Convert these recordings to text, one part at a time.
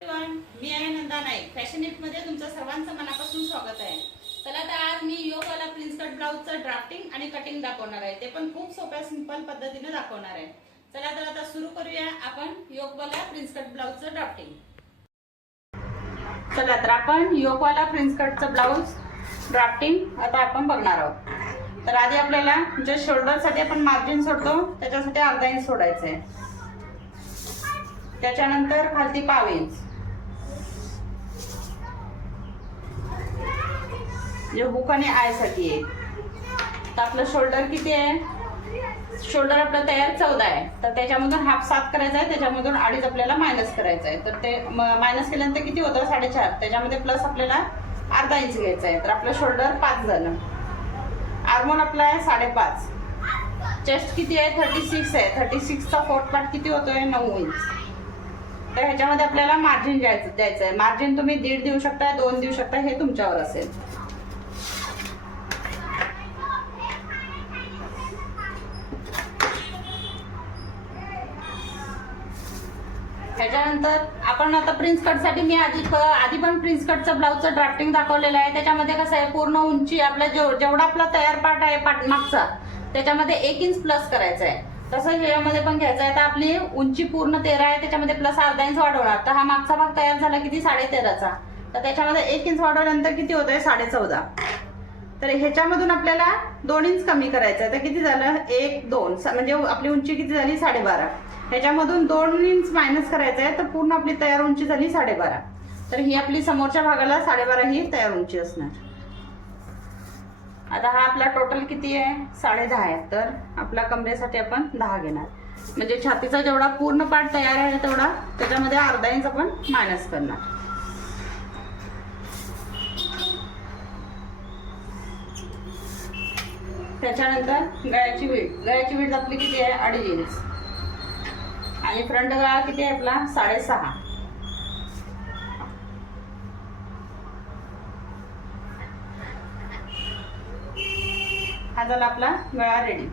मी आहे नंदा नाईक. फॅशन नीट मध्ये तुमचं सर्वांचं मनापासून स्वागत आहे. चला तर आज मी योगवाला प्रिन्स कट ब्लाउजचं ड्राफ्टिंग आणि कटिंग दाखवणार आहे. ते पण खूप सोप्या सिंपल पद्धतीने दाखवणार आहे. चला तर आता सुरू करूया आपण योगवाला प्रिन्स कट ब्लाउजचं ड्राफ्टिंग. चला तर आपण योगवाला प्रिन्स कटचं ब्लाउज ड्राफ्टिंग आता आपण बघणार आहोत. तर आधी आपल्याला जे शोल्डर साठी आपण मार्जिन सोडतो त्याच्यासाठी अर्धा इंच सोडायचं आहे. त्याच्यानंतर खालती पाव इंच जे हुक आणि आय साठी आहे. तर आपलं शोल्डर किती आहे? शोल्डर आपलं तयार 14 आहे. तर त्याच्यामधून हाफ 7 करायचा आहे, त्याच्यामधून अडीच आपल्याला मायनस करायचं आहे. तर ते मायनस केल्यानंतर किती होतं? 4.5. त्याच्यामध्ये प्लस आपल्याला अर्धा इंच घ्यायचा आहे. तर आपलं शोल्डर 5 झालं. आर्मोल आपला आहे 5.5. चेस्ट किती आहे? 36 आहे. 36 चा फोर्थ पार्ट किती होतोय? 9 इंच. तर ह्याच्यामध्ये आपल्याला मार्जिन द्यायचं आहे. मार्जिन तुम्ही 1.5 देऊ शकता, 2 देऊ शकता, हे तुमच्यावर असेल. त्याच्यानंतर आपण आता प्रिन्स कट साठी मी आधी पण प्रिन्स कटचं ब्लाउजचं ड्राफ्टिंग दाखवलेलं आहे. त्याच्यामध्ये कसं आहे, पूर्ण उंची आपला जेवढा आपला तयार पार्ट आहे पाठमागचा त्याच्यामध्ये 1 इंच प्लस करायचा आहे. तसं ह्यामध्ये पण घ्यायचं आहे. तर आपली उंची पूर्ण 13 आहे, त्याच्यामध्ये प्लस अर्धा इंच वाढवणार. तर हा मागचा भाग तयार झाला किती? 13.5चा. तर त्याच्यामध्ये 1 इंच वाढवल्यानंतर किती होत आहे? 14.5. तर ह्याच्यामधून आपल्याला 2 इंच कमी करायचं आहे. तर किती झालं? 1, 2 म्हणजे आपली उंची किती झाली? 12.5. ह्याच्यामधून 2 इंच मायनस करायचं आहे. तर पूर्ण आपली तयार उंची झाली 12.5. तर ही आपली समोरच्या भागाला 12.5 ही तयार उंची असणार. आता हा आपला टोटल किती आहे? 10.5 आहे. तर आपल्या कमरेसाठी आपण 10 घेणार. म्हणजे छातीचा जेवढा पूर्ण पार्ट तयार आहे तेवढा त्याच्यामध्ये अर्धा इंच आपण मायनस करणार. त्याच्यानंतर गळ्याची विड्थ आपली किती आहे? 2.5 इंच. आणि फ्रंट गळा किती आहे आपला? 6.5. हा झाला आपला गळा रेडी.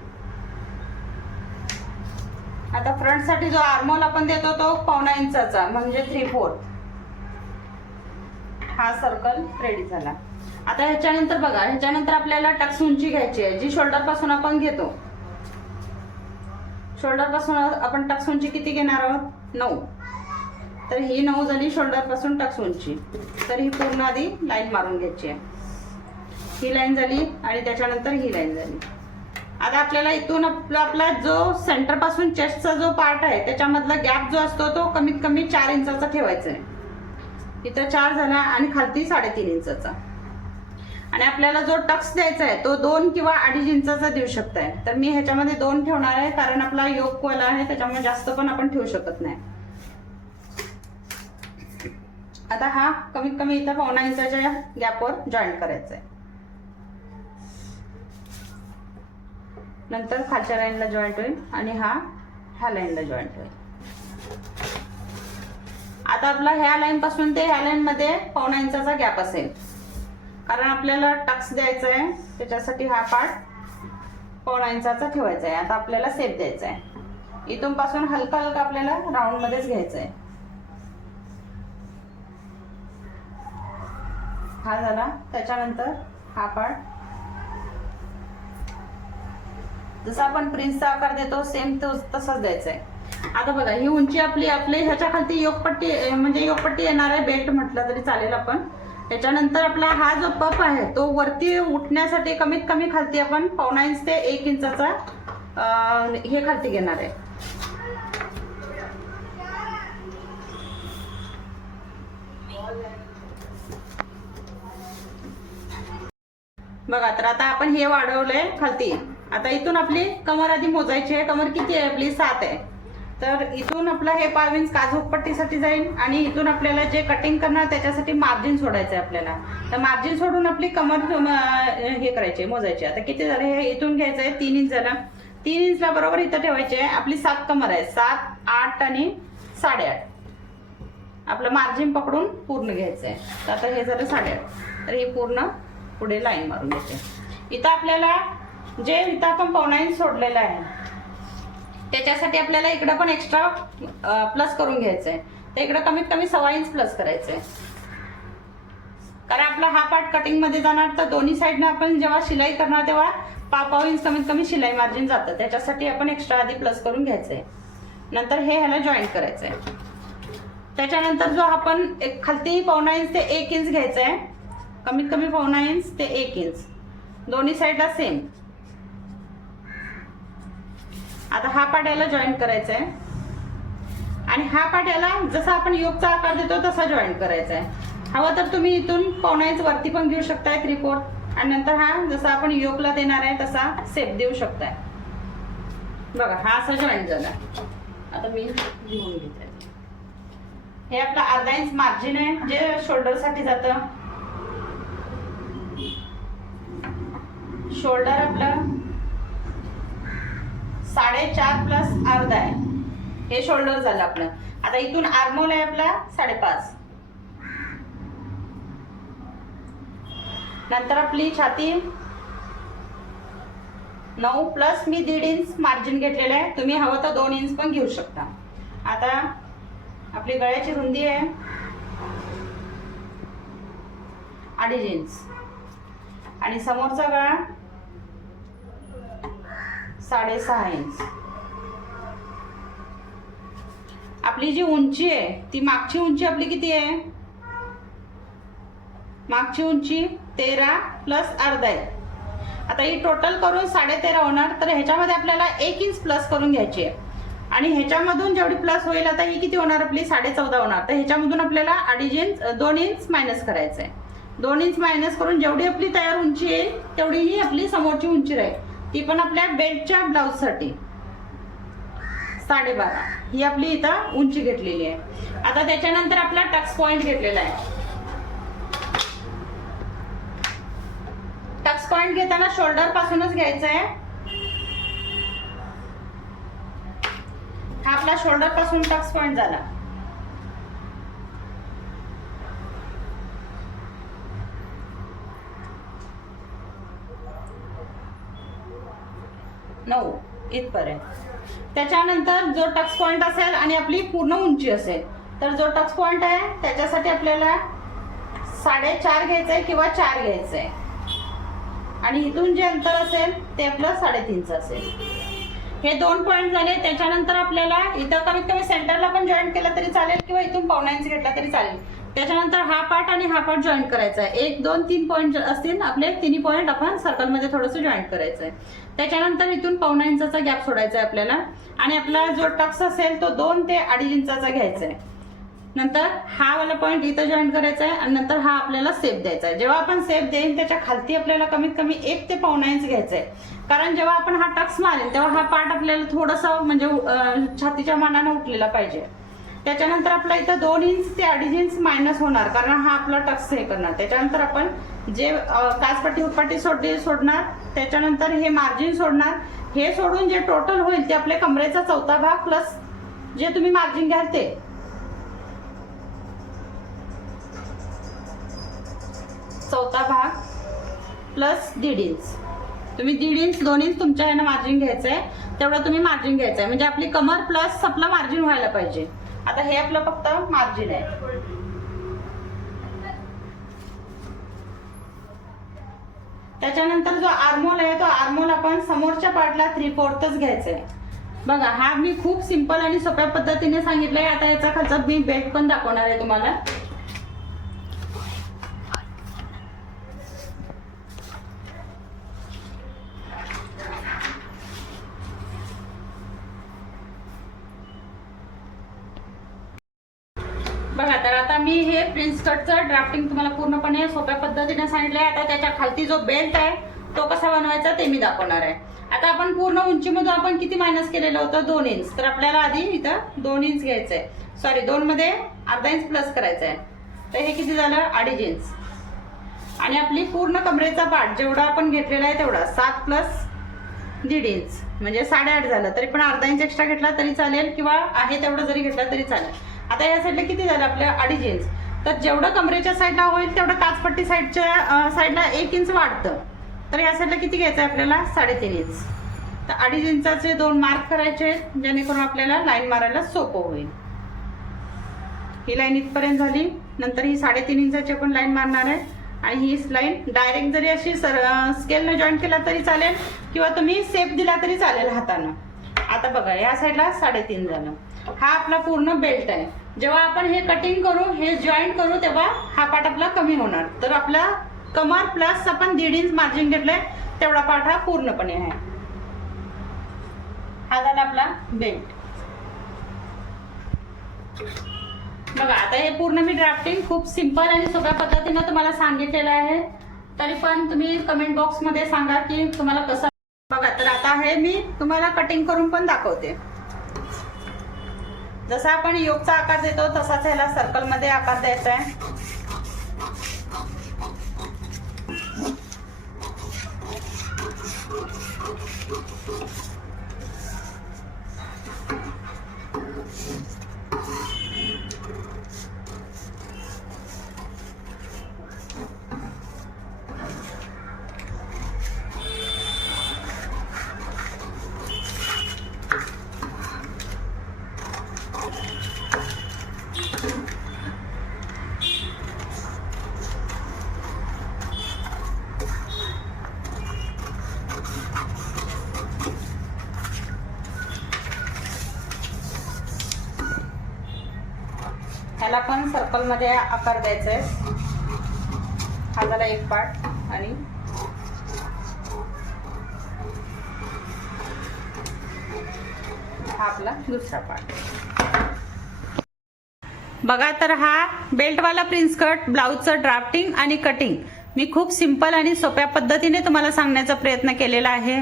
आता फ्रंट साठी जो आर्मोल आपण देतो तो 1.25 इंचाचा म्हणजे 3/4. हा सर्कल रेडी झाला. आता ह्याच्यानंतर बघा, ह्याच्यानंतर आपल्याला टक्स उंची घ्यायची आहे जी शोल्डर पासून आपण घेतो. शोल्डर पासून आपण टक्स उंची किती घेणार आहोत? 9. तर ही 9 झाली शोल्डर पासून टक्स उंची. तर ही पूर्ण आधी लाईन मारून घ्यायची आहे. ही लाईन झाली आणि त्याच्यानंतर ही लाईन झाली. आता आपल्याला इथून आपला जो सेंटर पासून चेस्टचा जो पार्ट आहे त्याच्यामधला गॅप जो असतो तो कमीत कमी 4 इंचाचा ठेवायचा आहे. इथं 4 झाला आणि खालती 3.5 इंचाचा. आणि आपल्याला जो टक्स द्यायचा आहे तो 2 किंवा 2.5 इंचाचा देऊ शकताय. तर मी ह्याच्यामध्ये 2 ठेवणार आहे कारण आपला योक वाला आहे त्याच्यामुळे जास्त पण आपण ठेवू शकत नाही. आता हा कमीत कमी इथं 1.25 इंचाच्या गॅपवर जॉईंट करायचा आहे. नंतर खालच्या लाईनला जॉईंट होईल आणि ह्या लाईनला जॉईंट होईल. आता आपला ह्या लाईन पासून ते ह्या लाईन मध्ये 1.25 इंचाचा गॅप असेल कारण आपल्याला टक्स द्यायचा आहे. त्याच्यासाठी हा पार्ट 1.25 इंचाचा ठेवायचा आहे. आता आपल्याला सेप द्यायचा आहे. इथून पासून हलका हलका आपल्याला राऊंड मध्येच घ्यायचा आहे. हा झाला. त्याच्यानंतर हा पार्ट जसा आपण प्रिन्सचा आकार देतो सेम तसंच द्यायचा आहे. आता बघा ही उंची आपली ह्याच्या खालती योगपट्टी म्हणजे योगपट्टी येणार आहे. बेल्ट म्हटलं तरी चालेल आपण. त्याच्यानंतर आपला हा जो पप आहे तो वरती उठण्यासाठी कमीत कमी खालती आपण 1.25 इंच ते 1 इंचाचा हे खालती घेणार आहे. बघा तर आता आपण हे वाढवलंय खालती. आता इथून आपली कमर आधी मोजायची आहे. कमर किती आहे आपली? 7 आहे. तर इथून आपला हे 5 इंच काजूपट्टीसाठी जाईल आणि इथून आपल्याला जे कटिंग करणार त्याच्यासाठी मार्जिन सोडायचं आहे आपल्याला. तर मार्जिन सोडून आपली कमर हे करायची, मोजायची. आता किती झालं? हे इथून घ्यायचं आहे 3 इंच झालं. 3 इंचला बरोबर इथं ठेवायची आहे. आपली 7 कमर आहे. 7, 8 आणि 8.5 आपलं मार्जिन पकडून पूर्ण घ्यायचं आहे. तर आता हे झालं 8.5. तर हे पूर्ण पुढे लाईन मारून घ्यायचे. इथं आपल्याला जे इथं आपण 1.25 इंच सोडलेलं आहे त्याच्यासाठी आपल्याला इकडे पण एक्स्ट्रा प्लस करून घ्यायचं आहे. तर इकडे कमीत कमी 1.25 इंच प्लस करायचंय, कारण आपला हा पार्ट कटिंग मध्ये जाणार, तर दोन्ही साईडने आपण जेव्हा शिलाई करणार तेव्हा 1.5 इंच कमीत कमी शिलाई मार्जिन जातं, त्याच्यासाठी आपण एक्स्ट्रा आधी प्लस करून घ्यायचंय. नंतर हे ह्याला जॉईंट करायचंय. त्याच्यानंतर जो आपण खालती 1.25 इंच ते 1 इंच घ्यायचंय, कमीत कमी 1.25 इंच ते 1 इंच दोन्ही साईडला सेम. आता हा पार्ट याला जॉईंट करायचा आहे आणि हा पार्ट याला जसा आपण योगचा आकार देतो तसा जॉईंट करायचा आहे. हवं तर तुम्ही इथून 1.25 इंच वरती पण घेऊ शकताय 3/4, आणि नंतर हा जसा आपण योगला देणार आहे तसा शेप देऊ शकताय. बघा हा असा जॉईंट झाला. आता मी घेऊन घेते. हे आपला 1/2 इंच मार्जिन आहे जे शोल्डर साठी जातं. शोल्डर आपलं 4.5 प्लस अर्धा आहे, हे शोल्डर झालं आपलं. आता इथून आर्महोल आहे आपला 5.5. नंतर आपली छाती 9 प्लस मी 1.5 इंच मार्जिन घेतलेलं आहे, तुम्ही हवं तर 2 इंच पण घेऊ शकता. आता आपली गळ्याची रुंदी आहे 2.5 इंच आणि समोरचा गळा 6.5 इंच. आपली जी उंची आहे ती मागची उंची आपली किती आहे, मागची उंची 13 प्लस अर्धा आहे. आता ही टोटल करून 13.5 होणार, तर ह्याच्यामध्ये आपल्याला 1 इंच प्लस करून घ्यायची आहे आणि ह्याच्यामधून जेवढी प्लस होईल आता ही किती होणार आपली 14.5 होणार, तर ह्याच्यामधून आपल्याला 2.5 इंच 2 इंच मायनस करायचं आहे. 2 इंच मायनस करून जेवढी आपली तयार उंची येईल तेवढी ही आपली समोरची उंची राहील, ती पण आपल्या बेल्टच्या ब्लाउज साठी 12.5 ही आपली इथं उंची घेतलेली आहे. आता त्याच्यानंतर आपला टक्स पॉइंट घेतलेला आहे. टक्स पॉइंट घेताना शोल्डर पासूनच घ्यायचा आहे. हा आपला शोल्डर पासून टक्स पॉइंट झाला. नऊ इथपर्यंत. त्याच्यानंतर जो टक्स पॉइंट असेल आणि आपली पूर्ण उंची असेल, तर जो टक्स पॉइंट आहे त्याच्यासाठी आपल्याला 4.5 घ्यायचंय किंवा 4 घ्यायचंय आणि इथून जे अंतर असेल ते आपलं 3.5 असेल. हे 2 पॉइंट झाले. त्याच्यानंतर आपल्याला इथं कमीत कमी सेंटरला पण जॉईंट केलं तरी चालेल किंवा इथून 1.25 इंच घेतला तरी चालेल. त्याच्यानंतर हा पार्ट आणि हा पार्ट जॉईंट करायचा आहे. 1, 2, 3 पॉईंट असतील आपले, तिन्ही पॉईंट आपण सर्कलमध्ये थोडंसं जॉईंट करायचं आहे. त्याच्यानंतर इथून 1.25 इंचाचा गॅप सोडायचा आहे आपल्याला आणि आपला जो टक्स असेल तो 2 ते 2.5 इंचाचा घ्यायचा आहे. नंतर हा वाला पॉईंट इथं जॉईंट करायचा आहे आणि नंतर हा आपल्याला सेप द्यायचा आहे. जेव्हा आपण सेप देईन त्याच्या खालती आपल्याला कमीत कमी 1 ते 1.25 इंच घ्यायचा आहे, कारण जेव्हा आपण हा टक्स मारेल तेव्हा हा पार्ट आपल्याला थोडासा म्हणजे छातीच्या मानाने उठलेला पाहिजे. त्याच्यानंतर आपला इथं 2 इंच ते 2.5 इंच मायनस होणार, कारण हा आपला टक्स हे करणार. त्याच्यानंतर आपण जे काचपट्टी उपपट्टी सोडणार, त्याच्यानंतर हे मार्जिन सोडणार. हे सोडून जे टोटल होईल ते आपल्या कमरेचा 4था भाग प्लस जे तुम्ही मार्जिन घ्याल ते 4था भाग प्लस 1.5 इंच. तुम्ही 1.5 इंच 2 इंच तुमच्या ह्यानं मार्जिन घ्यायचंय, तेवढं तुम्ही मार्जिन घ्यायचंय, म्हणजे आपली कमर प्लस आपलं मार्जिन व्हायला पाहिजे. आता हे आपलं फक्त मार्जिन आहे. त्याच्यानंतर जो आर्महोल आहे तो आर्महोल आपण समोरच्या पार्टला 3/4च घ्यायचा आहे. बघा हा मी खूप सिंपल आणि सोप्या पद्धतीने सांगितलंय. आता याचा खालचा मी बेल्ट पण दाखवणार आहे तुम्हाला. बघा तर आता मी हे प्रिन्स कटचं ड्राफ्टिंग तुम्हाला पूर्णपणे सोप्या पद्धतीने सांगितलंय. आता त्याच्या खालती जो बेल्ट आहे तो कसा बनवायचा ते मी दाखवणार आहे. आता आपण पूर्ण उंचीमधून आपण किती मायनस केलेलं होतं 2 इंच, तर आपल्याला आधी इथं 2 इंच घ्यायचंय. सॉरी 2 मध्ये 1/2 इंच प्लस करायचं आहे, तर हे किती झालं 2.5 इंच. आणि आपली पूर्ण कमरेचा पार्ट जेवढा आपण घेतलेला आहे तेवढा 7 प्लस 1.5 इंच म्हणजे 8.5 झालं. तरी पण 1/2 इंच एक्स्ट्रा घेतला तरी चालेल किंवा आहे तेवढं जरी घेतला तरी चालेल. आता या साईडला किती झालं आपल्या 2.5 इंच, तर जेवढं कमरेच्या साईडला होईल तेवढं काचपट्टी साईडच्या साईडला 1 इंच वाढतं. तर या साईडला किती घ्यायचं आहे आपल्याला 3.5 इंच. तर 2.5 इंचाचे 2 मार्क करायचे जेणेकरून आपल्याला लाईन मारायला सोपं होईल. ही लाईन इथपर्यंत झाली. नंतर ही 3.5 इंचाची आपण लाईन मारणार आहे आणि ही लाईन डायरेक्ट जरी अशी स्केलने जॉईंट केला तरी चालेल किंवा तुम्ही सेप दिला तरी चालेल हातानं. आता बघा या साईडला 3.5 झालं. हा आपला पूर्ण बेल्ट आहे. जेव्हा आपण हे कटिंग करू, हे जॉईंट करू, तेव्हा हा पार्ट आपला कमी होणार. तर आपला कमर प्लस आपण 1.5 इंच मार्जिन घेतलंय तेवढा पार्ट हा पूर्णपणे आहे. हा झाला आपला बेल्ट. बघा आता हे पूर्ण मी ड्राफ्टिंग खूप सिंपल आणि सोप्या पद्धतीने तुम्हाला सांगितलेलं आहे. तरी पण तुम्ही कमेंट बॉक्स मध्ये सांगा की तुम्हाला कसं. बघा तर आता हे मी तुम्हाला कटिंग करून पण दाखवते. जसा आपण योगचा आकार देतो तसाच ह्याला सर्कल मध्ये आकार द्यायचा आहे. ह्याला पण सर्कल मध्ये आकार द्यायचा आहे. हा झाला एक पार्ट आणि हा आपला दुसरा पार्ट. बघा तर हा बेल्टवाला प्रिन्स कट ब्लाउजचं ड्राफ्टिंग आणि कटिंग मी खूप सिंपल आणि सोप्या पद्धतीने तुम्हाला सांगण्याचा प्रयत्न केलेला आहे.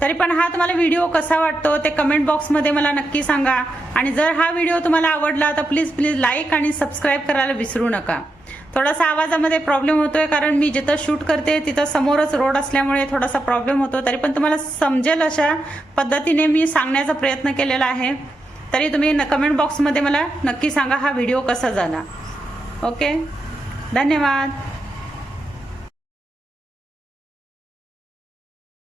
तरी पण हा तुम्हाला व्हिडिओ कसा वाटतो ते कमेंट बॉक्समध्ये मला नक्की सांगा. आणि जर हा व्हिडिओ तुम्हाला आवडला तर प्लीज लाईक आणि सबस्क्राईब करायला विसरू नका. थोडासा आवाजामध्ये प्रॉब्लेम होतोय कारण मी जिथं शूट करते तिथं समोरच रोड असल्यामुळे थोडासा प्रॉब्लेम होतो. तरी पण तुम्हाला समजेल अशा पद्धतीने मी सांगण्याचा प्रयत्न केलेला आहे. तरी तुम्ही कमेंट बॉक्समध्ये मला नक्की सांगा हा व्हिडिओ कसा झाला. ओके, धन्यवाद.